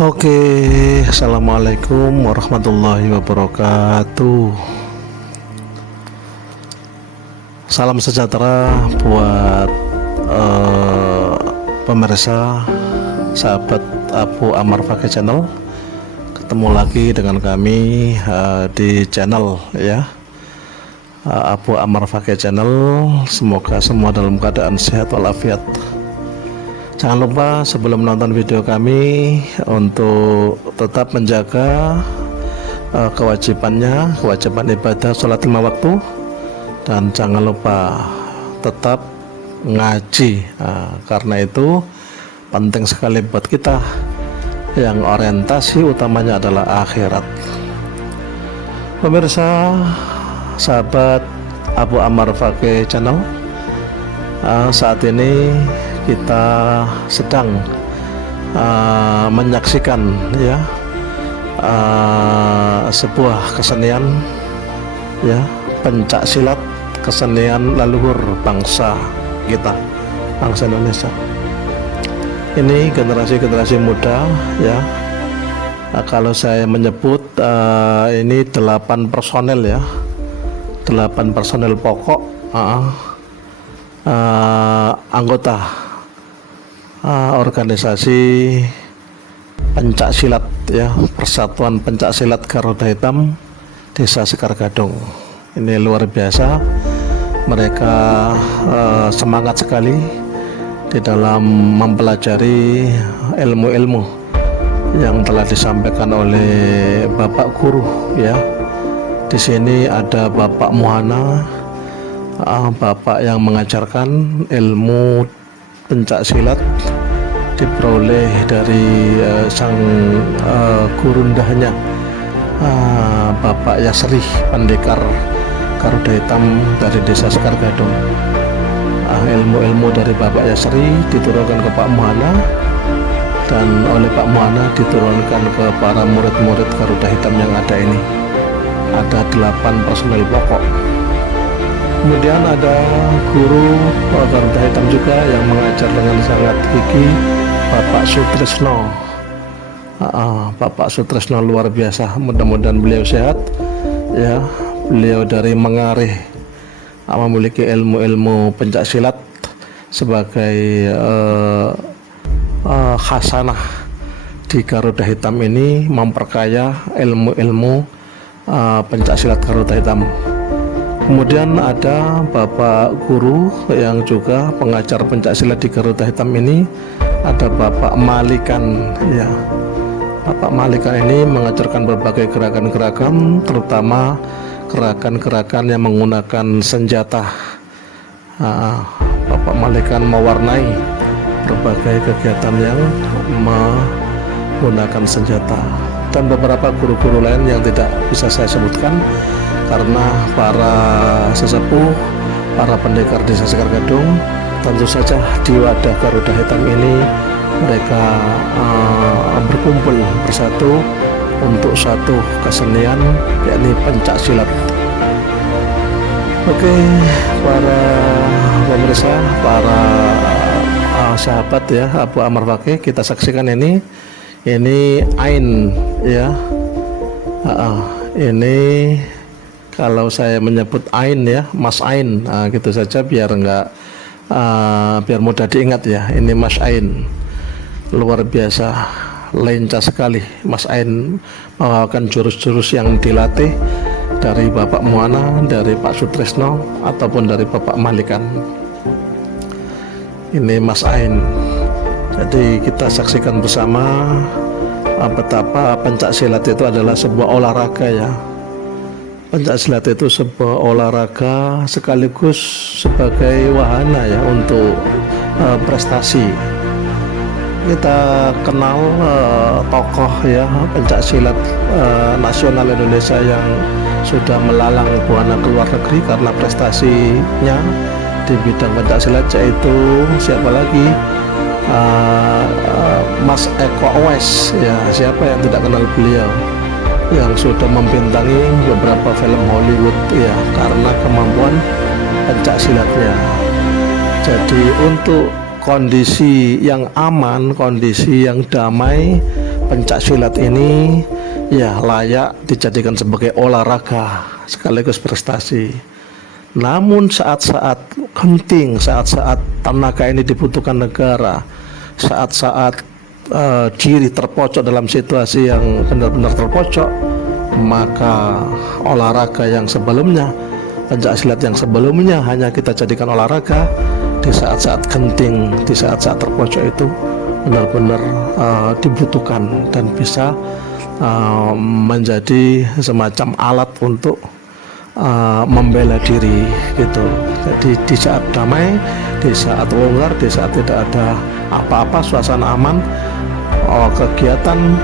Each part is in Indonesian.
Oke, assalamualaikum warahmatullahi wabarakatuh. Salam sejahtera buat pemirsa, sahabat Abu Ammar Fakih Channel. Ketemu lagi dengan kami di channel ya, Abu Ammar Fakih Channel. Semoga semua dalam keadaan sehat walafiat. Jangan lupa sebelum menonton video kami untuk tetap menjaga kewajiban ibadah sholat 5 waktu, dan jangan lupa tetap ngaji. Karena itu penting sekali buat kita yang orientasi utamanya adalah akhirat. Pemirsa, sahabat Abu Ammar Fakih Channel, saat ini kita sedang menyaksikan ya sebuah kesenian ya, pencak silat, kesenian leluhur bangsa kita, bangsa Indonesia. Ini generasi muda ya. Kalau saya menyebut ini 8 personel ya, 8 personel pokok anggota organisasi pencak silat ya, Persatuan Pencak Silat Garuda Hitam Desa Sekar Gadung. Ini luar biasa, mereka semangat sekali di dalam mempelajari ilmu-ilmu yang telah disampaikan oleh Bapak Guru ya. Di sini ada Bapak Muhana, Bapak yang mengajarkan ilmu pencak silat diperoleh dari sang gurundahnya, Bapak Yasri, pendekar Garuda Hitam dari Desa Sekar Gadung. Ilmu-ilmu dari Bapak Yasri diturunkan ke Pak Muhana, dan oleh Pak Muhana diturunkan ke para murid-murid Garuda Hitam yang ada ini. Ada 8 personel pokok. Kemudian ada guru Garuda Hitam juga yang mengajar dengan sangat gigih, Bapak Sutrisno. Bapak Sutrisno luar biasa, mudah-mudahan beliau sehat ya. Beliau dari Mengarih, memiliki ilmu-ilmu pencak silat sebagai khasanah di Garuda Hitam ini, memperkaya ilmu-ilmu pencak silat Garuda Hitam. Kemudian ada Bapak Guru yang juga pengajar pencak silat di Garuda Hitam ini, ada Bapak Malikan ya. Bapak Malikan ini mengajarkan berbagai gerakan-gerakan, terutama gerakan-gerakan yang menggunakan senjata. Bapak Malikan mewarnai berbagai kegiatan yang menggunakan senjata, dan beberapa guru-guru lain yang tidak bisa saya sebutkan karena para sesepuh, para pendekar Desa Sekar Gadung tentu saja di wadah Garuda Hitam ini mereka berkumpul bersatu untuk satu kesenian, yakni pencak silat. Oke, para pemirsa, para sahabat ya Abu Ammar Fakih, kita saksikan ini Ain ya. Ini kalau saya menyebut Ain ya, Mas Ain, gitu saja biar biar mudah diingat ya. Ini Mas Ain, luar biasa, lincah sekali. Mas Ain membawakan jurus-jurus yang dilatih dari Bapak Muhana, dari Pak Sutrisno, ataupun dari Bapak Malikan. Ini Mas Ain. Jadi kita saksikan bersama betapa pencak silat itu adalah sebuah olahraga ya. Pencak silat itu sebuah olahraga sekaligus sebagai wahana ya untuk prestasi. Kita kenal tokoh ya pencak silat nasional Indonesia yang sudah melalang buana ke luar negeri karena prestasinya di bidang pencak silat, yaitu siapa lagi? Mas Eko Uwais ya. Siapa yang tidak kenal beliau, yang sudah membintangi beberapa film Hollywood ya karena kemampuan pencak silatnya. Jadi untuk kondisi yang aman, kondisi yang damai, pencak silat ini ya layak dijadikan sebagai olahraga sekaligus prestasi. Namun saat-saat genting, saat-saat tenaga ini dibutuhkan negara, saat-saat diri terpojok dalam situasi yang benar-benar terpojok, maka olahraga yang sebelumnya, pencak silat yang sebelumnya hanya kita jadikan olahraga, di saat-saat genting, di saat-saat terpojok itu benar-benar dibutuhkan dan bisa menjadi semacam alat untuk membela diri gitu. Jadi di saat damai, di saat longgar, di saat tidak ada apa-apa, suasana aman, kegiatan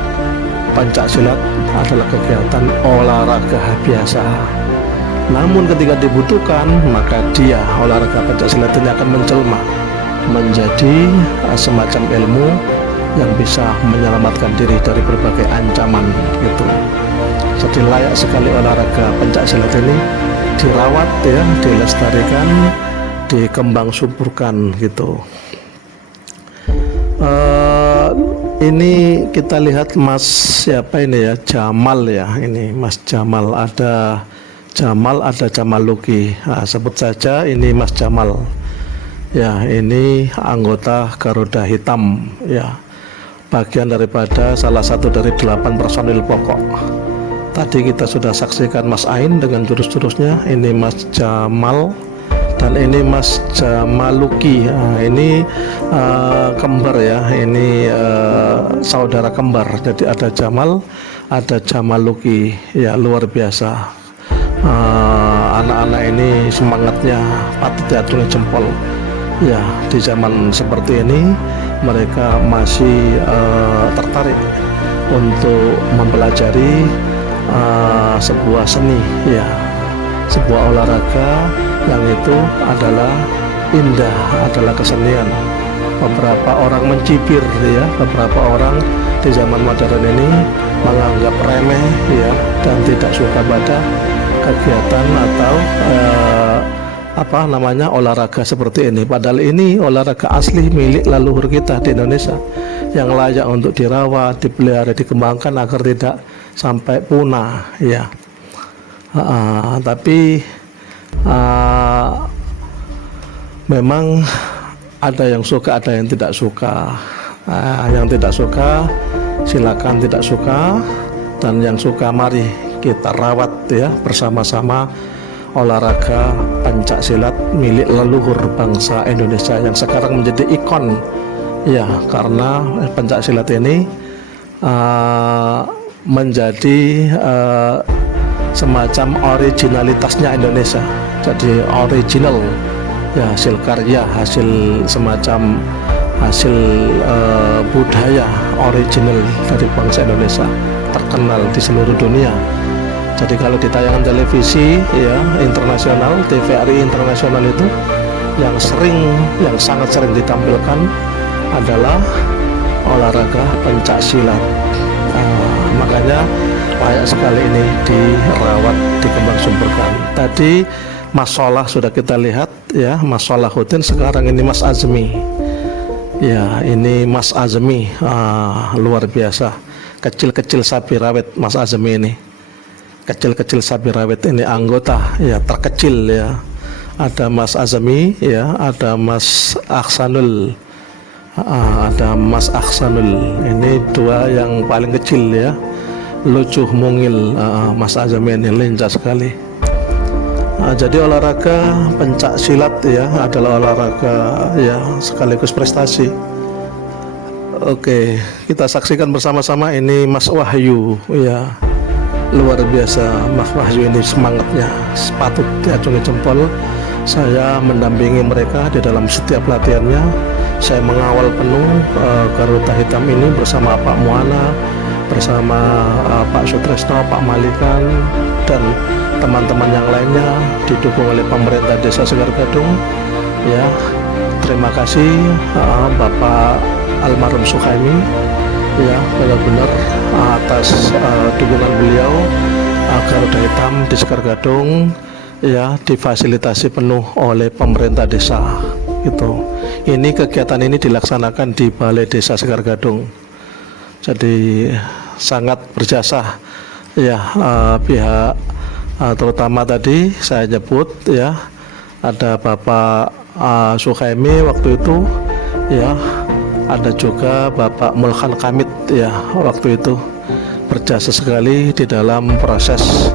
pencak silat adalah kegiatan olahraga biasa. Namun ketika dibutuhkan, maka dia olahraga pencak silat ini akan menjelma menjadi semacam ilmu yang bisa menyelamatkan diri dari berbagai ancaman gitu. Jadi layak sekali olahraga pencak silat ini dirawat ya, dilestarikan, dikembang suburkan gitu. Ini kita lihat Mas siapa ini ya, Jamal ya, ini Mas Jamal, ada Jamal, ada Jamaluki. Nah, sebut saja ini Mas Jamal. Ya, ini anggota Garuda Hitam ya, bagian daripada salah satu dari 8 personil pokok. Tadi kita sudah saksikan Mas Ain dengan jurus-jurusnya. Ini Mas Jamal dan ini Mas Jamaluki. Nah, ini kembar ya, ini saudara kembar. Jadi ada Jamal, ada Jamaluki ya, luar biasa. Anak-anak ini semangatnya patut diacungi jempol ya. Di zaman seperti ini mereka masih tertarik untuk mempelajari sebuah seni ya, sebuah olahraga yang itu adalah indah, adalah kesenian. Beberapa orang mencibir ya, beberapa orang di zaman modern ini menganggap remeh ya, dan tidak suka pada kegiatan atau olahraga seperti ini. Padahal ini olahraga asli milik leluhur kita di Indonesia yang layak untuk dirawat, dipelihara, dikembangkan agar tidak sampai punah ya. Tapi memang ada yang suka, ada yang tidak suka. Yang tidak suka silakan tidak suka, dan yang suka mari kita rawat ya bersama-sama olahraga pencak silat milik leluhur bangsa Indonesia yang sekarang menjadi ikon ya, karena pencak silat ini menjadi semacam originalitasnya Indonesia. Jadi original ya, hasil karya, hasil semacam hasil budaya original dari bangsa Indonesia, terkenal di seluruh dunia. Jadi kalau ditayangan televisi ya internasional, TVRI internasional itu yang sangat sering ditampilkan adalah olahraga pencak silat. Makanya layak sekali ini dirawat, dikembang suburkan. Tadi Mas Solah sudah kita lihat ya, Mas Solahuddin. Sekarang ini Mas Azmi ya, ini Mas Azmi, luar biasa. Kecil-kecil sapi rawit Mas Azmi ini, kecil-kecil sapi rawit ini anggota ya terkecil ya. Ada Mas Azmi ya, ada Mas Aksanul, ada Mas Aksanul. Ini dua yang paling kecil ya, lucuh mungil. Mas Azmi ini lincah sekali. Jadi olahraga pencak silat ya adalah olahraga ya sekaligus prestasi. Oke, kita saksikan bersama-sama ini Mas Wahyu ya, luar biasa. Mas Wahyu ini semangatnya patut diacungi jempol. Saya mendampingi mereka di dalam setiap latihannya. Saya mengawal penuh Garuda Hitam ini bersama Pak Muana, bersama Pak Sutresno, Pak Malikan, dan teman-teman yang lainnya, didukung oleh pemerintah Desa Sekar Gadung ya. Terima kasih Bapak almarhum Suhaimi ya, benar-benar atas dukungan beliau. Garuda Hitam di Sekar Gadung ya difasilitasi penuh oleh pemerintah desa gitu. Ini kegiatan ini dilaksanakan di Balai Desa Sekar Gadung Jadi sangat berjasa ya, pihak terutama tadi saya nyebut ya, ada Bapak Suhaimi waktu itu ya, ada juga Bapak Mulkhan Kamit ya, waktu itu berjasa sekali di dalam proses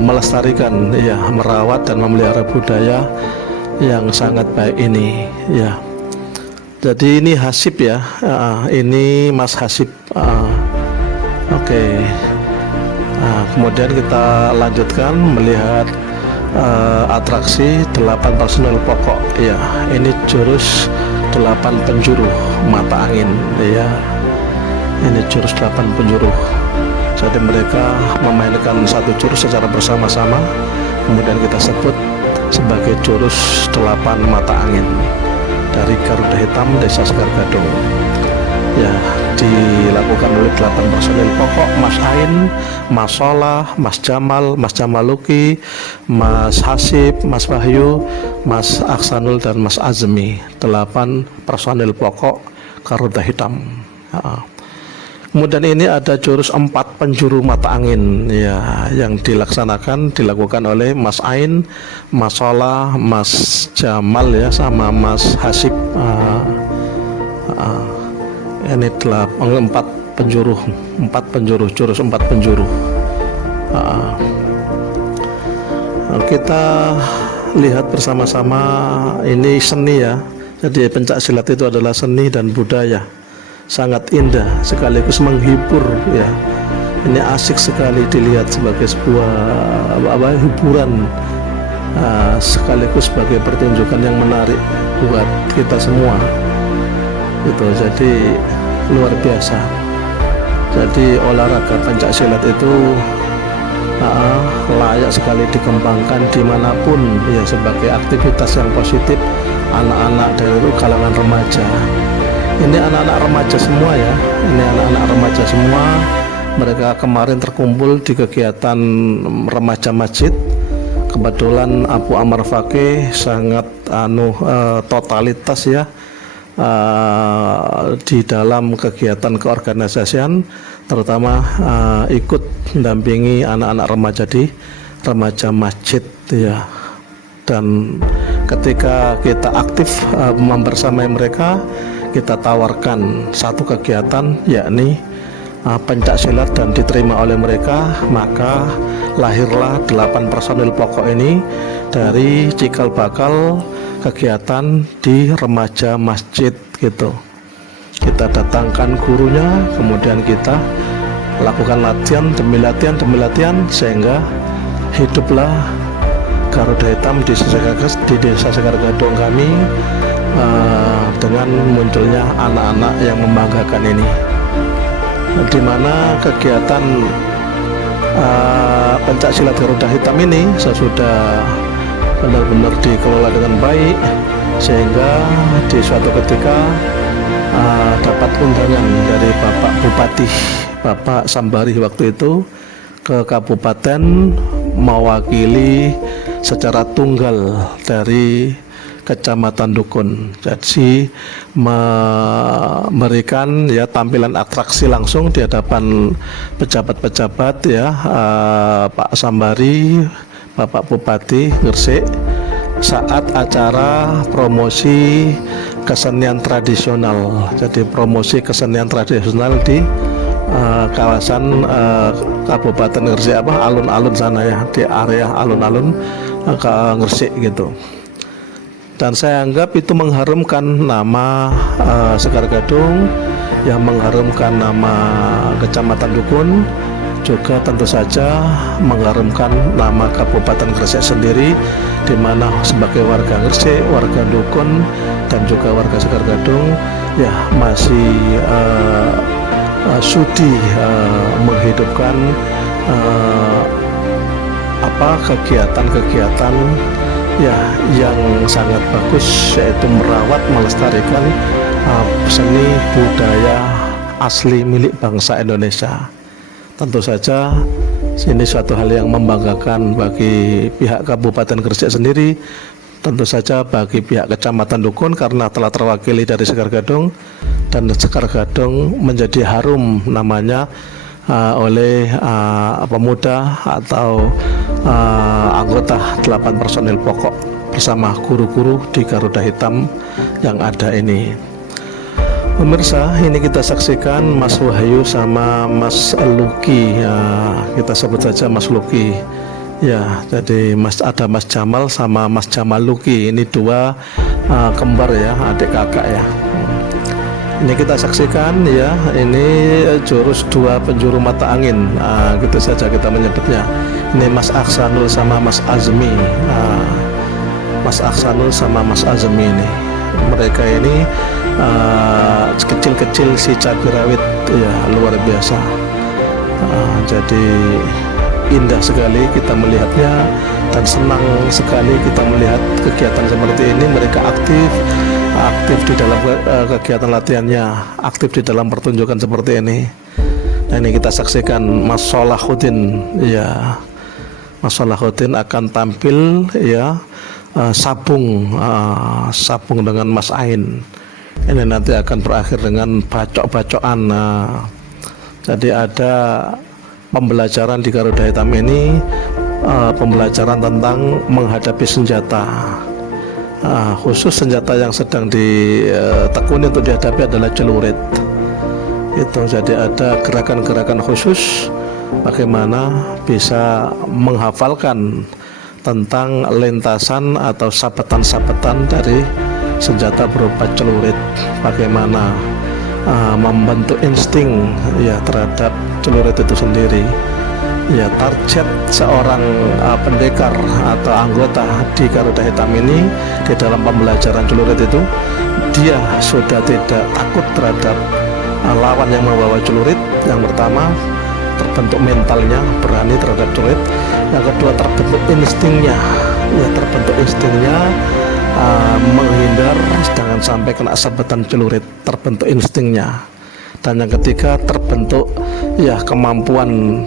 melestarikan ya, merawat dan memelihara budaya yang sangat baik ini ya. Jadi ini Hasib ya, ini Mas Hasib. Oke. Kemudian kita lanjutkan melihat atraksi 8 personel pokok ya. Ini jurus 8 penjuru mata angin ya. Ini jurus 8 penjuru. Jadi mereka memainkan satu jurus secara bersama-sama, kemudian kita sebut sebagai jurus 8 mata angin dari Garuda Hitam Desa Sekar Gadung ya, dilakukan oleh 8 personil pokok: Mas Ain, Mas Solah, Mas Jamal, Mas Jamaluki, Mas Hasib, Mas Wahyu, Mas Aksanul, dan Mas Azmi. 8 personil pokok Garuda Hitam ya. Kemudian ini ada jurus 4 penjuru mata angin ya, yang dilakukan oleh Mas Ain, Mas Solah, Mas Jamal ya, sama Mas Hasib. Ini 4 penjuru, jurus 4 penjuru. Kita lihat bersama-sama, ini seni ya. Jadi pencak silat itu adalah seni dan budaya, sangat indah sekaligus menghibur ya. Ini asik sekali dilihat sebagai sebuah hiburan, sekaligus sebagai pertunjukan yang menarik buat kita semua itu. Jadi luar biasa. Jadi olahraga pencak silat itu layak sekali dikembangkan dimanapun ya, sebagai aktivitas yang positif anak-anak dari kalangan remaja. Ini anak-anak remaja semua ya, ini anak-anak remaja semua. Mereka kemarin terkumpul di kegiatan remaja masjid. Kebetulan Abu Amar Fakih sangat totalitas ya di dalam kegiatan keorganisasian, terutama ikut mendampingi anak-anak remaja di remaja masjid ya. Dan ketika kita aktif membersamai mereka, kita tawarkan satu kegiatan, yakni pencak silat, dan diterima oleh mereka. Maka lahirlah 8 personil pokok ini dari cikal bakal kegiatan di remaja masjid gitu. Kita datangkan gurunya, kemudian kita lakukan latihan demi latihan demi latihan, sehingga hiduplah Garuda Hitam di Desa Sekar Gadung kami dengan munculnya anak-anak yang membanggakan ini, di mana kegiatan pencak silat Garuda Hitam ini sesudah benar-benar dikelola dengan baik, sehingga di suatu ketika dapat undangan dari Bapak Bupati, Bapak Sambari waktu itu, ke kabupaten mewakili secara tunggal dari Kecamatan Dukun. Jadi memberikan ya tampilan atraksi langsung di hadapan pejabat-pejabat ya, Pak Sambari, Bapak Bupati Gresik, saat acara promosi kesenian tradisional. Jadi promosi kesenian tradisional di kawasan Kabupaten Gresik, alun-alun sana ya, di area alun-alun Gresik gitu. Dan saya anggap itu mengharumkan nama Sekar Gadung, yang mengharumkan nama Kecamatan Dukun, juga tentu saja mengharumkan nama Kabupaten Gresik sendiri, di mana sebagai warga Gresik, warga Dukun, dan juga warga Sekar Gadung ya masih sudi menghidupkan kegiatan-kegiatan ya yang sangat bagus, yaitu merawat, melestarikan seni budaya asli milik bangsa Indonesia. Tentu saja ini suatu hal yang membanggakan bagi pihak Kabupaten Gresik sendiri, tentu saja bagi pihak Kecamatan Dukun karena telah terwakili dari Sekar Gadung, dan Sekar Gading menjadi harum namanya oleh pemuda atau anggota 8 personil pokok bersama guru-guru di Garuda Hitam yang ada ini. Pemirsa, ini kita saksikan Mas Wahyu sama Mas Luki, ya, kita sebut saja Mas Luki. Ya, jadi ada Mas Jamal sama Mas Jamal Luki. Ini dua kembar ya, adik kakak ya. Ini kita saksikan ya, ini jurus dua penjuru mata angin, gitu saja kita menyebutnya. Ini Mas Aksanul sama Mas Azmi. Mas Aksanul sama Mas Azmi ini, mereka ini kecil-kecil si cabai rawit ya, luar biasa. Jadi indah sekali kita melihatnya dan senang sekali kita melihat kegiatan seperti ini. Mereka aktif di dalam kegiatan latihannya, aktif di dalam pertunjukan seperti ini. Nah, ini kita saksikan Mas Solahuddin ya, Mas Solahuddin akan tampil ya, sabung dengan Mas Ain. Ini nanti akan berakhir dengan bacok-bacokan. Jadi ada pembelajaran di Garuda Hitam ini, pembelajaran tentang menghadapi senjata. Khusus senjata yang sedang ditekuni untuk dihadapi adalah celurit. Itu jadi ada gerakan-gerakan khusus bagaimana bisa menghafalkan tentang lintasan atau sabetan-sabetan dari senjata berupa celurit, bagaimana membentuk insting ya terhadap celurit itu sendiri. Ya, target seorang pendekar atau anggota di Garuda Hitam ini di dalam pembelajaran celurit itu, dia sudah tidak takut terhadap lawan yang membawa celurit. Yang pertama, terbentuk mentalnya, berani terhadap celurit. Yang kedua, terbentuk instingnya, ya terbentuk instingnya menghindar jangan sampai kena sabetan celurit, terbentuk instingnya. Dan yang ketiga, terbentuk ya kemampuan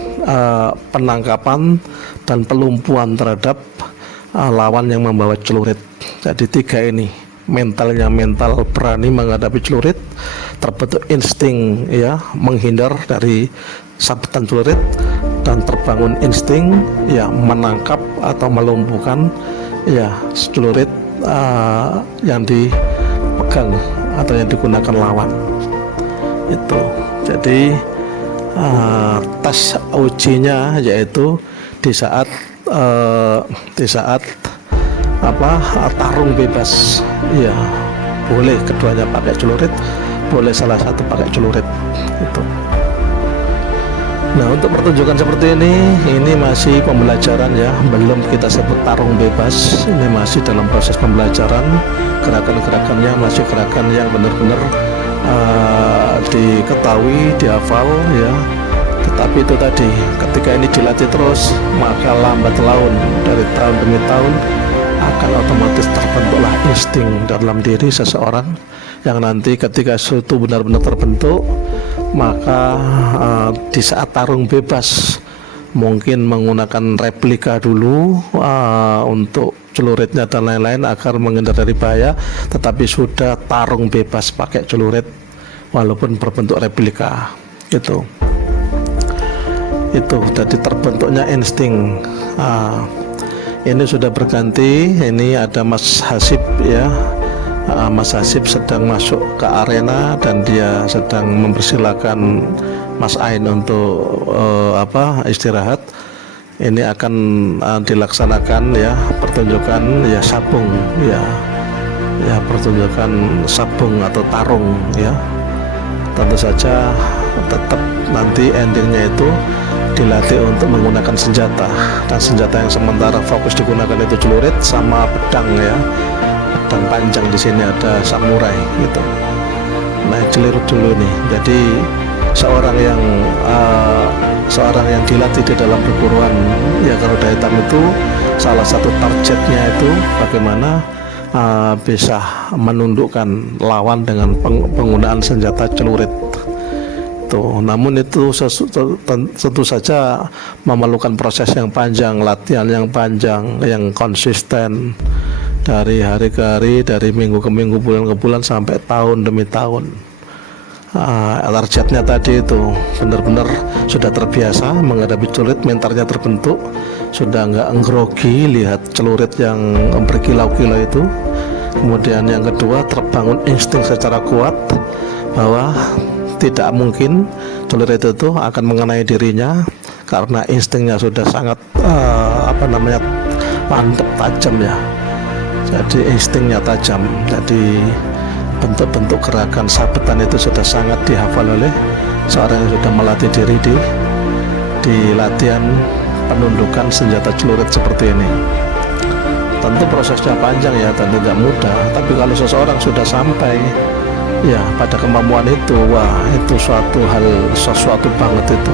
penangkapan dan pelumpuhan terhadap lawan yang membawa celurit. Jadi tiga ini, mentalnya mental berani menghadapi celurit, terbentuk insting ya menghindar dari sabetan celurit, dan terbangun insting ya menangkap atau melumpuhkan ya celurit yang dipegang atau yang digunakan lawan. Itu jadi tes ujinya yaitu di saat tarung bebas ya, boleh keduanya pakai celurit, boleh salah satu pakai celurit itu. Nah, untuk pertunjukan seperti ini masih pembelajaran ya, belum kita sebut tarung bebas. Ini masih dalam proses pembelajaran. Gerakan-gerakannya masih gerakan yang benar-benar diketahui, dihafal ya. Tetapi itu tadi, ketika ini dilatih terus, maka lambat laun dari tahun demi tahun akan otomatis terbentuklah insting dalam diri seseorang, yang nanti ketika itu benar-benar terbentuk, maka di saat tarung bebas mungkin menggunakan replika dulu untuk celuritnya dan lain-lain agar menghindar dari bahaya, tetapi sudah tarung bebas pakai celurit walaupun berbentuk replika. Itu jadi terbentuknya insting. Ini sudah berganti, ini ada Mas Hasib ya. Mas Hasib sedang masuk ke arena dan dia sedang mempersilahkan Mas Ain untuk istirahat. Ini akan dilaksanakan ya pertunjukan ya sabung ya pertunjukan sabung atau tarung ya. Tentu saja tetap nanti endingnya itu dilatih untuk menggunakan senjata, dan senjata yang sementara fokus digunakan itu celurit sama pedang ya. Dan panjang di sini ada samurai gitu. Nah, celurit dulu nih. Jadi seorang yang dilatih di dalam perguruan ya Garuda Hitam itu, salah satu targetnya itu bagaimana bisa menundukkan lawan dengan penggunaan senjata celurit. Namun itu tentu saja memerlukan proses yang panjang, latihan yang panjang, yang konsisten dari hari ke hari, dari minggu ke minggu, bulan ke bulan, sampai tahun demi tahun. Targetnya tadi itu benar-benar sudah terbiasa menghadapi celurit, mentalnya terbentuk, sudah nggak grogi lihat celurit yang berkilau-kilau itu. Kemudian yang kedua, terbangun insting secara kuat bahwa tidak mungkin celurit itu akan mengenai dirinya karena instingnya sudah sangat mantap, tajam ya. Jadi instingnya tajam, jadi bentuk-bentuk gerakan sabetan itu sudah sangat dihafal oleh seorang yang sudah melatih diri di latihan penundukan senjata celurit seperti ini. Tentu prosesnya panjang ya, tentu tidak mudah, tapi kalau seseorang sudah sampai ya pada kemampuan itu, wah itu sesuatu banget, itu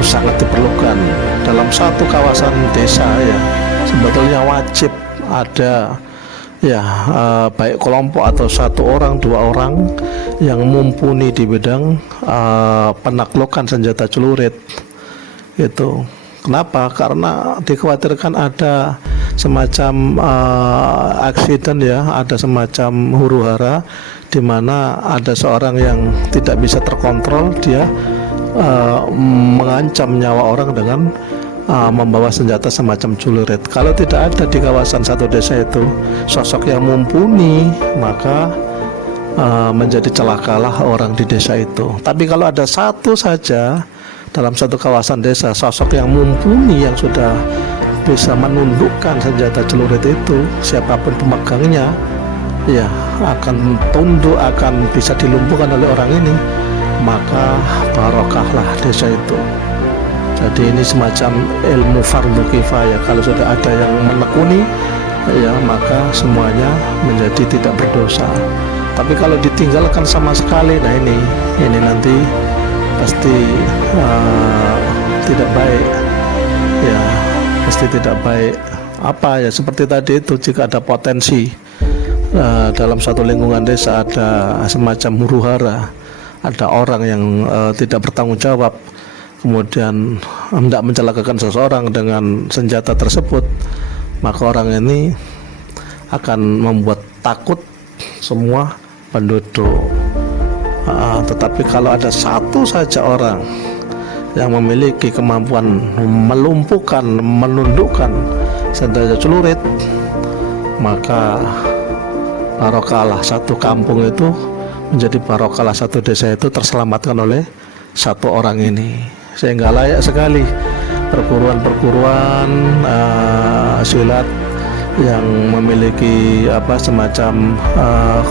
sangat diperlukan dalam satu kawasan desa ya. Sebetulnya wajib ada ya baik kelompok atau satu orang, dua orang yang mumpuni di bidang penaklukan senjata celurit itu. Kenapa? Karena dikhawatirkan ada semacam aksiden ya, ada semacam huru-hara di mana ada seorang yang tidak bisa terkontrol, dia mengancam nyawa orang dengan membawa senjata semacam celurit. Kalau tidak ada di kawasan satu desa itu sosok yang mumpuni, maka menjadi celakalah orang di desa itu. Tapi kalau ada satu saja dalam satu kawasan desa sosok yang mumpuni, yang sudah bisa menundukkan senjata celurit itu, siapapun pemegangnya ya akan tunduk, akan bisa dilumpuhkan oleh orang ini, maka barokahlah desa itu. Jadi ini semacam ilmu fardu kifayah. Kalau sudah ada yang menekuni ya, maka semuanya menjadi tidak berdosa. Tapi kalau ditinggalkan sama sekali, nah ini nanti pasti tidak baik ya, pasti tidak baik. Apa ya, seperti tadi itu, jika ada potensi dalam satu lingkungan desa ada semacam huru-hara, ada orang yang tidak bertanggung jawab, kemudian hendak mencelakakan seseorang dengan senjata tersebut, maka orang ini akan membuat takut semua penduduk. Tetapi kalau ada satu saja orang yang memiliki kemampuan melumpuhkan, menundukkan senjata celurit, maka barokahlah satu kampung itu, menjadi barokahlah satu desa itu terselamatkan oleh satu orang ini. Sehingga layak sekali perguruan-perguruan silat yang memiliki semacam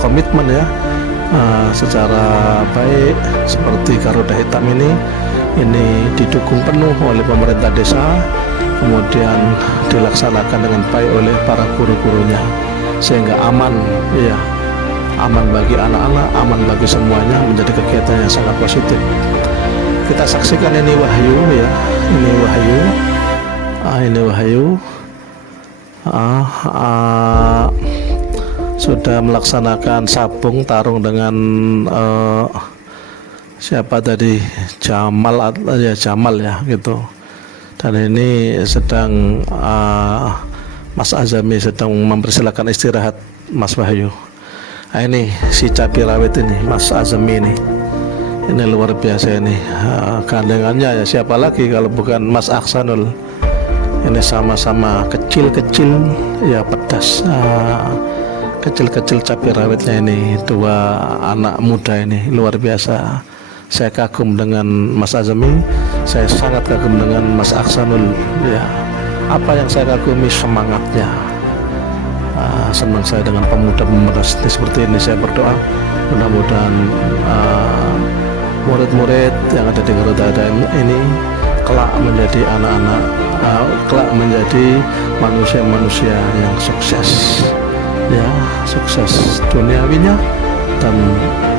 komitmen ya secara baik seperti Garuda Hitam ini didukung penuh oleh pemerintah desa, kemudian dilaksanakan dengan baik oleh para guru-gurunya, sehingga aman ya, aman bagi anak-anak, aman bagi semuanya, menjadi kegiatan yang sangat positif. Kita saksikan ini wahyu ya, ini wahyu sudah melaksanakan sabung tarung dengan siapa tadi, Jamal ya gitu. Dan ini sedang Mas Azami sedang mempersilakan istirahat Mas Wahyu. Nah, ini si cabai rawit ini, Mas Azami ini luar biasa ini. Gandengannya ya siapa lagi kalau bukan Mas Aksanul. Ini sama-sama kecil-kecil ya, pedas, kecil-kecil cabai rawitnya ini. Dua anak muda ini luar biasa. Saya kagum dengan Mas Azami, saya sangat kagum dengan Mas Aksanul ya. Apa yang saya kagumi semangatnya. Senang saya dengan pemuda-pemuda seperti ini. Saya berdoa mudah-mudahan murid-murid yang ada di Garuda ini kelak menjadi anak-anak, kelak menjadi manusia-manusia yang sukses ya, sukses duniawinya dan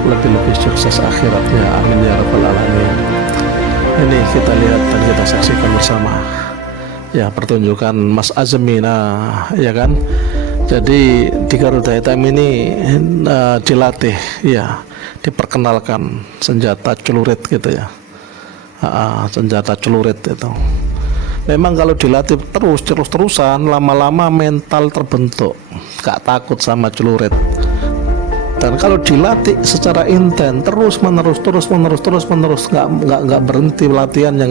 lebih-lebih sukses akhiratnya, amin ya rabbal alamin. Ini kita lihat dan kita saksikan bersama ya, pertunjukan Mas Azmi, ya kan. Jadi di Garuda Hitam ini dilatih ya, diperkenalkan senjata celurit gitu ya, senjata celurit itu. Memang kalau dilatih terus-terusan, lama-lama mental terbentuk, gak takut sama celurit. Dan kalau dilatih secara intens terus menerus nggak berhenti latihannya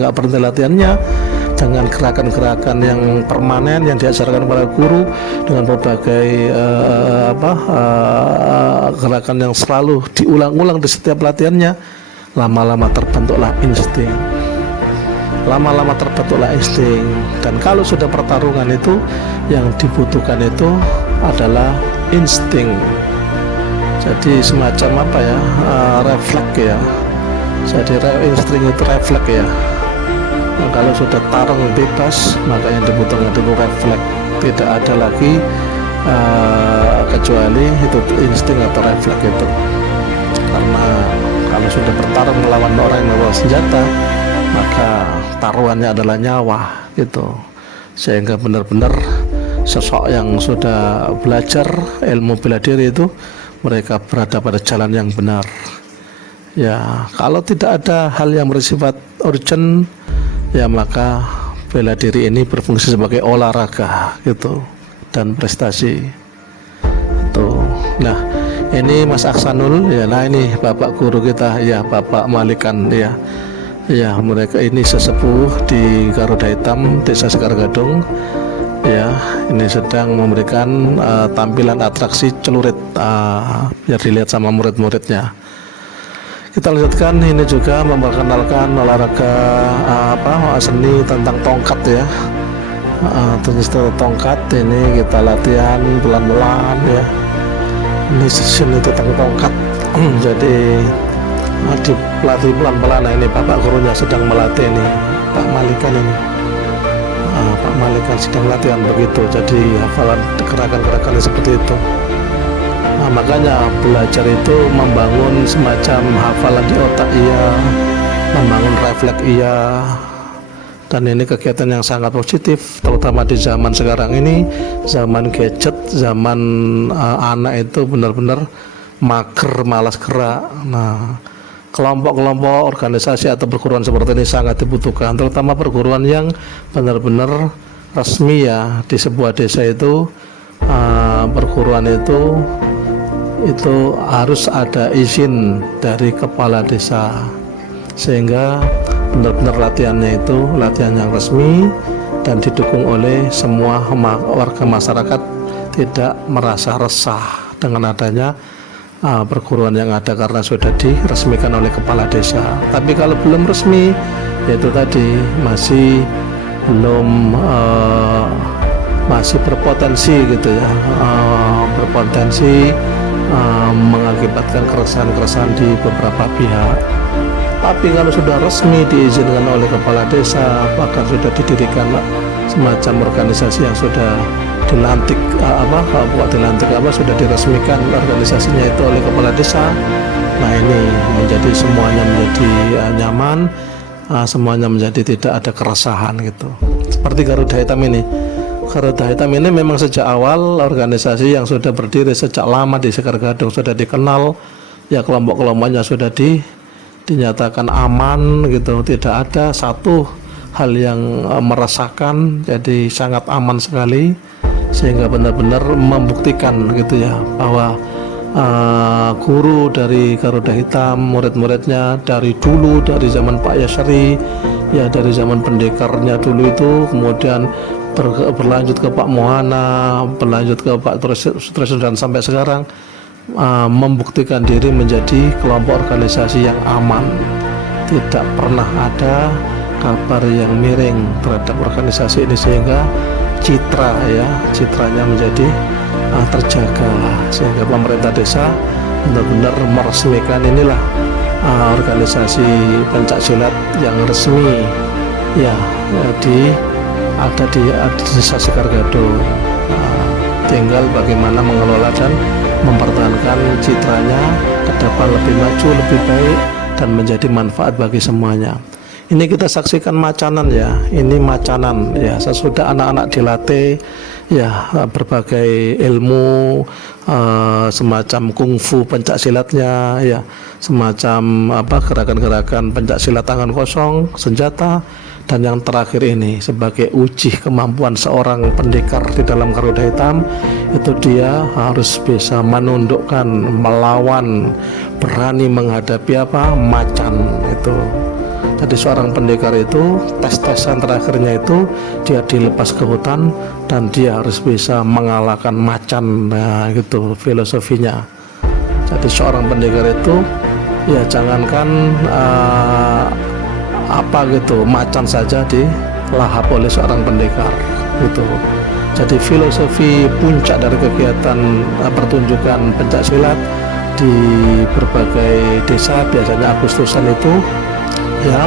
dengan gerakan-gerakan yang permanen yang diajarkan para guru, dengan berbagai gerakan yang selalu diulang-ulang di setiap latihannya, lama-lama terbentuklah insting. Dan kalau sudah pertarungan itu, yang dibutuhkan itu adalah insting. Jadi semacam refleks ya. Jadi insting itu refleks ya. Nah, kalau sudah tarung bebas, maka yang dibutuhkan itu refleks. Tidak ada lagi kecuali itu insting atau refleks itu. Karena kalau sudah bertarung melawan orang yang membawa senjata, maka taruhannya adalah nyawa gitu. Sehingga benar-benar sosok yang sudah belajar ilmu bela diri itu, mereka berada pada jalan yang benar. Ya, kalau tidak ada hal yang bersifat urgent, ya maka bela diri ini berfungsi sebagai olahraga gitu dan prestasi. Tuh. Nah, ini Mas Aksanul ya. Nah, ini Bapak guru kita ya, Bapak Malikan ya. Ya, mereka ini sesepuh di Garuda Hitam Desa Sekar Gadung. Ya, ini sedang memberikan tampilan atraksi celurit biar dilihat sama murid-muridnya. Kita lanjutkan, ini juga memperkenalkan olahraga seni tentang tongkat ya. Jenis tongkat ini kita latihan pelan-pelan ya. Ini seni tentang tongkat. Jadi dilatih pelan-pelan. Nah, ini Bapak gurunya sedang melatih ini, Pak Malikan ini. Pak Malikan sedang latihan begitu, jadi hafalan gerakan-gerakan seperti itu. Nah, makanya belajar itu membangun semacam hafalan di otak iya, membangun refleks iya. Dan ini kegiatan yang sangat positif, terutama di zaman sekarang ini, zaman gadget, zaman anak itu benar-benar mager, malas gerak. Nah, kelompok-kelompok organisasi atau perguruan seperti ini sangat dibutuhkan, terutama perguruan yang benar-benar resmi ya. Di sebuah desa itu perguruan itu harus ada izin dari kepala desa, sehingga benar-benar latihannya itu latihan yang resmi dan didukung oleh semua warga masyarakat, tidak merasa resah dengan adanya perguruan yang ada karena sudah diresmikan oleh kepala desa. Tapi kalau belum resmi, yaitu tadi masih belum masih berpotensi gitu ya, berpotensi mengakibatkan keresahan-keresahan di beberapa pihak. Tapi kalau sudah resmi diizinkan oleh kepala desa, bahkan sudah didirikan semacam organisasi yang sudah dilantik sudah diresmikan organisasinya itu oleh kepala desa. Nah, ini menjadi semuanya menjadi nyaman, semuanya menjadi tidak ada keresahan gitu. Seperti Garuda Hitam ini. Garuda Hitam ini memang sejak awal organisasi yang sudah berdiri sejak lama di Sekar Gadung, sudah dikenal ya, kelompok-kelompoknya sudah dinyatakan aman gitu, tidak ada satu hal yang meresahkan, jadi sangat aman sekali, sehingga benar-benar membuktikan gitu ya bahwa guru dari Garuda Hitam, murid-muridnya dari dulu, dari zaman Pak Yasri ya, dari zaman pendekarnya dulu itu, kemudian berlanjut ke Pak Mohana, berlanjut ke Pak Tresno, dan sampai sekarang membuktikan diri menjadi kelompok organisasi yang aman. Tidak pernah ada kabar yang miring terhadap organisasi ini, sehingga citranya menjadi terjaga, sehingga pemerintah desa benar-benar meresmikan inilah organisasi pencak silat yang resmi ya, ada di Desa Sekar Gadung. Tinggal bagaimana mengelola dan mempertahankan citranya ke depan lebih maju, lebih baik, dan menjadi manfaat bagi semuanya. Ini kita saksikan macanan ya, ini macanan ya, sesudah anak-anak dilatih ya berbagai ilmu semacam kungfu pencak silatnya ya, semacam gerakan-gerakan pencak silat tangan kosong, senjata, dan yang terakhir ini sebagai uji kemampuan seorang pendekar di dalam Garuda Hitam, itu dia harus bisa menundukkan, melawan, berani menghadapi macan itu. Jadi seorang pendekar itu tes-tesan terakhirnya itu dia dilepas ke hutan dan dia harus bisa mengalahkan macan. Nah, gitu filosofinya. Jadi seorang pendekar itu ya jangankan macan saja dilahap oleh seorang pendekar gitu. Jadi filosofi puncak dari kegiatan pertunjukan pencak silat di berbagai desa biasanya Agustusan itu ya,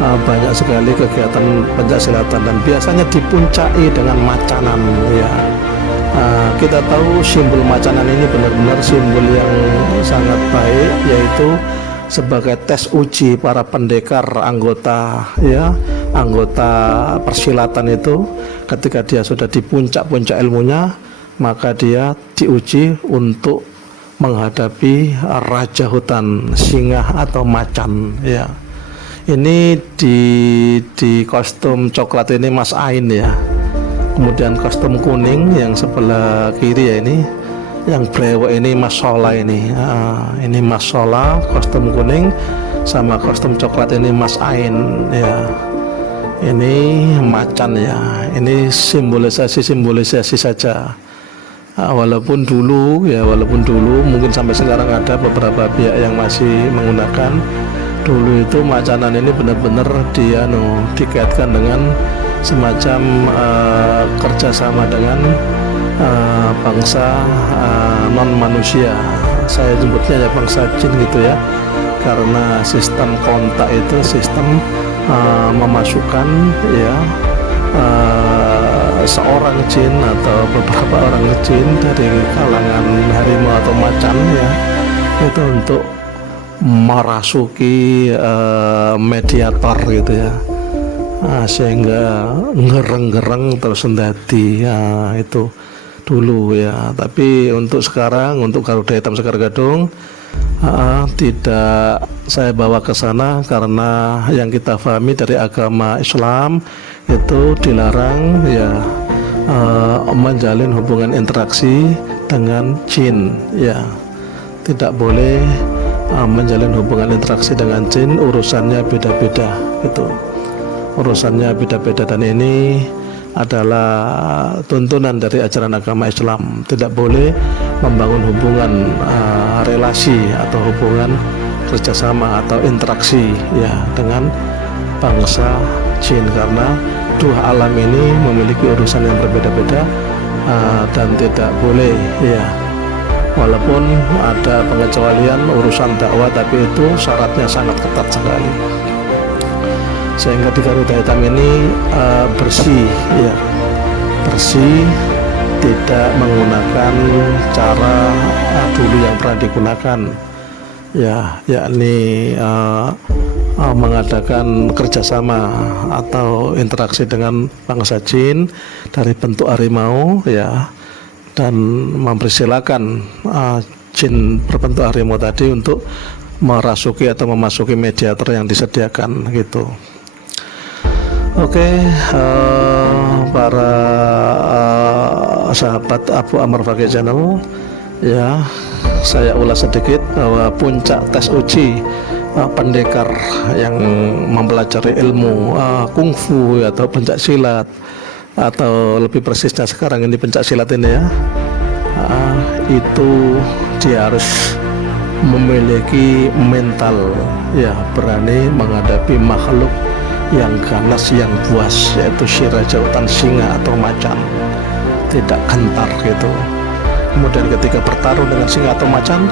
banyak sekali kegiatan pencasilatan dan biasanya dipuncai dengan macanan ya. Kita tahu simbol macanan ini benar-benar simbol yang sangat baik, yaitu sebagai tes uji para pendekar anggota persilatan itu. Ketika dia sudah di puncak-puncak ilmunya, maka dia diuji untuk menghadapi raja hutan, singa atau macan ya. Ini di kostum coklat ini Mas Ain ya, kemudian kostum kuning yang sebelah kiri ya, ini yang brewok ini Mas Sola ini. Ini Mas Sola kostum kuning, sama kostum coklat ini Mas Ain ya. Ini macan ya, ini simbolisasi saja. Walaupun dulu mungkin sampai sekarang ada beberapa pihak yang masih menggunakan. Dulu itu macanan ini benar-benar dia dikaitkan dengan semacam kerjasama dengan bangsa non manusia. Saya sebutnya ya bangsa jin gitu ya, karena sistem kontak itu sistem memasukkan ya seorang jin atau beberapa orang jin dari kalangan harimau atau macan ya, itu untuk merasuki mediator gitu ya, sehingga ngereng-gereng terus ndadi ya, itu dulu ya. Tapi untuk sekarang, untuk Garuda Hitam Sekar Gadung tidak saya bawa ke sana, karena yang kita pahami dari agama Islam itu dilarang ya menjalin hubungan interaksi dengan jin ya, tidak boleh menjalin hubungan interaksi dengan jin. Urusannya beda-beda gitu, urusannya beda-beda, dan ini adalah tuntunan dari ajaran agama Islam. Tidak boleh membangun hubungan relasi atau hubungan kerjasama atau interaksi ya dengan bangsa jin, karena dua alam ini memiliki urusan yang berbeda-beda dan tidak boleh ya. Walaupun ada pengecualian urusan dakwah, tapi itu syaratnya sangat ketat sekali. Sehingga di Garuda Hitam ini bersih ya, bersih, tidak menggunakan cara dulu yang pernah digunakan ya, yakni mengadakan kerjasama atau interaksi dengan bangsa jin dari bentuk harimau ya, dan mempersilahkan jin berbentuk harimau tadi untuk merasuki atau memasuki mediator yang disediakan gitu. Oke, para sahabat Abu Amr Fakih Channel ya, saya ulas sedikit bahwa puncak tes uji pendekar yang mempelajari ilmu kungfu atau pencak silat, atau lebih persisnya sekarang ini pencak silat ini ya, itu dia harus memiliki mental ya, berani menghadapi makhluk yang ganas, yang buas, yaitu si raja hutan singa atau macan, tidak gentar gitu. Kemudian ketika bertarung dengan singa atau macan,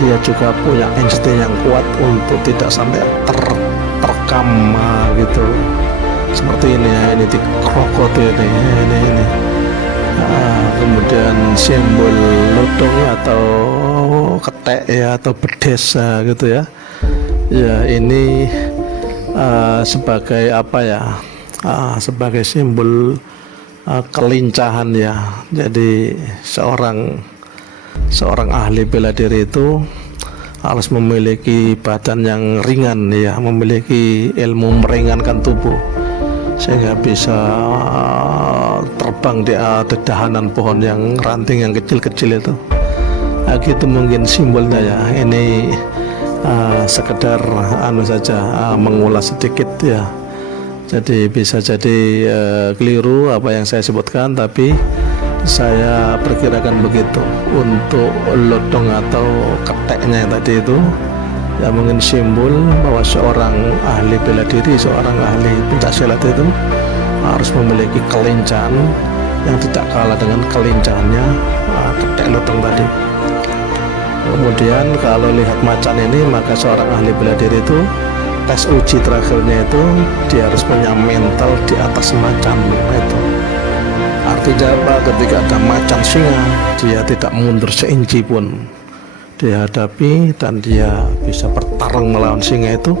dia juga punya insting yang kuat untuk tidak sampai terkam gitu. Seperti ini ya, ini di krokodil ini. Kemudian simbol lodong atau ketek ya, atau bedes gitu ya. Ya, ini sebagai apa ya, sebagai simbol kelincahan ya. Jadi seorang ahli bela diri itu harus memiliki badan yang ringan ya, memiliki ilmu meringankan tubuh sehingga bisa terbang di dedahanan pohon yang ranting yang kecil-kecil itu. Gitu mungkin simbolnya ya. Ini sekedar saja mengulas sedikit ya. Jadi bisa jadi keliru apa yang saya sebutkan, tapi saya perkirakan begitu. Untuk lodong atau keteknya tadi itu ya mungkin simbol bahwa seorang ahli bela diri, seorang ahli pencaksilat itu harus memiliki kelincahan yang tidak kalah dengan kelincahannya ketek lodong tadi. Kemudian kalau lihat macan ini, maka seorang ahli bela diri itu tes uji terakhirnya itu dia harus punya mental di atas macan itu. Artinya apa? Ketika ada macan singa, dia tidak mundur seinci pun dihadapi, dan dia bisa bertarung melawan singa itu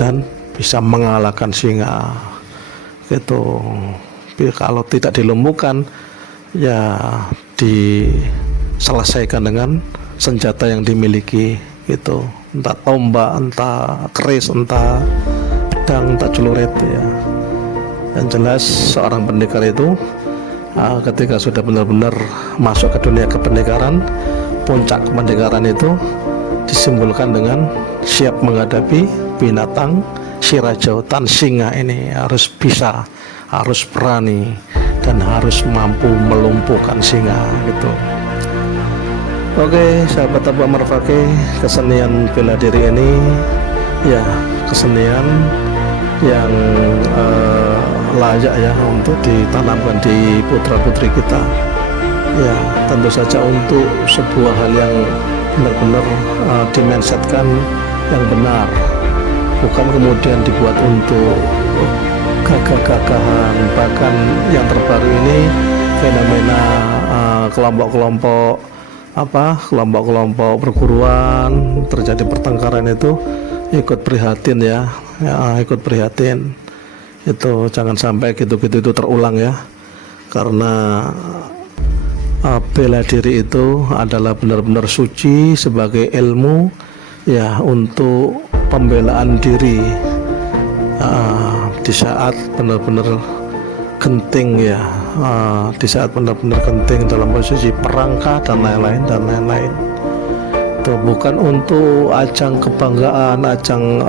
dan bisa mengalahkan singa gitu. Kalau tidak dilumpuhkan ya diselesaikan dengan senjata yang dimiliki gitu, entah tombak, entah keris, entah pedang, entah celurit ya. Yang jelas seorang pendekar itu ketika sudah benar-benar masuk ke dunia kependekaran, puncak kependekaran itu disimbolkan dengan siap menghadapi binatang sirajautan singa. Ini harus bisa, harus berani, dan harus mampu melumpuhkan singa gitu. Oke, sahabat Abu Ammar Fakih, kesenian bela diri ini ya kesenian yang layak ya untuk ditanamkan di putra-putri kita. Ya, tentu saja untuk sebuah hal yang benar-benar dimensetkan yang benar, bukan kemudian dibuat untuk gagah-gagahan. Bahkan yang terbaru ini fenomena kelompok-kelompok perguruan terjadi pertengkaran itu ikut prihatin ya, ikut prihatin. Itu jangan sampai gitu-gitu itu terulang ya, karena bela diri itu adalah benar-benar suci sebagai ilmu ya, untuk pembelaan diri di saat benar-benar genting ya, di saat benar-benar genting dalam posisi perangkah dan lain-lain. Itu bukan untuk ajang kebanggaan, ajang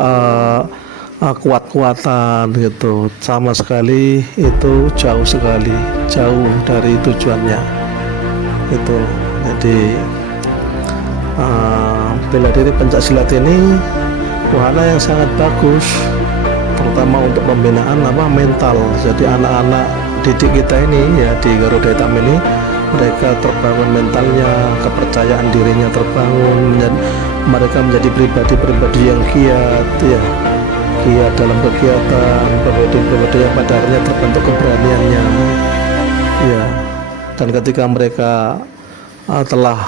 kuat-kuatan gitu, sama sekali itu jauh sekali, jauh dari tujuannya itu. Jadi bela diri pencaksilat ini wahana yang sangat bagus, terutama untuk pembinaan mental. Jadi anak-anak didik kita ini ya di Garuda Hitam ini, mereka terbangun mentalnya, kepercayaan dirinya terbangun, dan mereka menjadi pribadi-pribadi yang giat ya, giat dalam kegiatan, pribadi-pribadi yang pada akhirnya terbentuk keberaniannya ya. Dan ketika mereka telah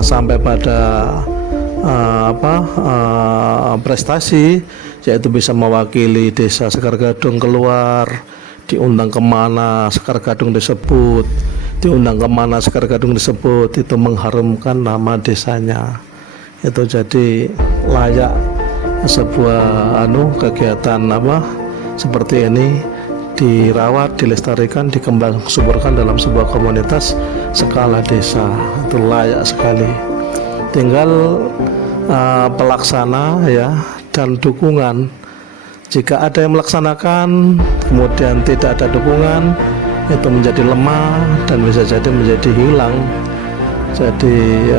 sampai pada prestasi, yaitu bisa mewakili desa Sekar Gadung keluar, diundang kemana Sekar Gadung disebut, itu mengharumkan nama desanya. Itu jadi layak sebuah kegiatan seperti ini dirawat, dilestarikan, dikembang suburkan dalam sebuah komunitas skala desa. Itu layak sekali. Tinggal pelaksana ya dan dukungan. Jika ada yang melaksanakan kemudian tidak ada dukungan, itu menjadi lemah dan bisa jadi menjadi hilang. Jadi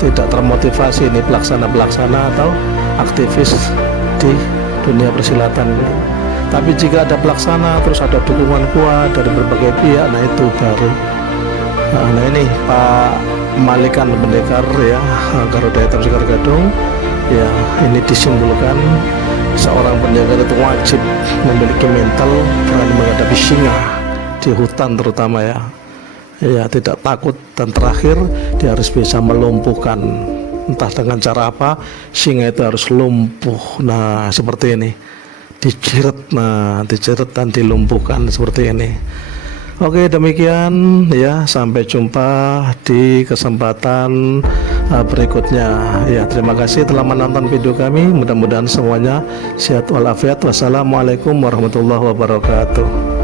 tidak termotivasi ini pelaksana atau aktivis di dunia persilatan. Tapi jika ada pelaksana terus ada dukungan kuat dari berbagai pihak, nah itu baru. Nah ini Pak Malikan Pendekar ya, Garuda Hitam Sekar Gadung ya, ini disimbolkan seorang pendekar itu wajib memiliki mental berani menghadapi singa di hutan terutama ya, tidak takut, dan terakhir dia harus bisa melumpuhkan, entah dengan cara apa singa itu harus lumpuh. Nah seperti ini diceret dan dilumpuhkan seperti ini. Oke, demikian ya, sampai jumpa di kesempatan berikutnya ya. Terima kasih telah menonton video kami, mudah-mudahan semuanya sehat walafiat. Wassalamualaikum warahmatullahi wabarakatuh.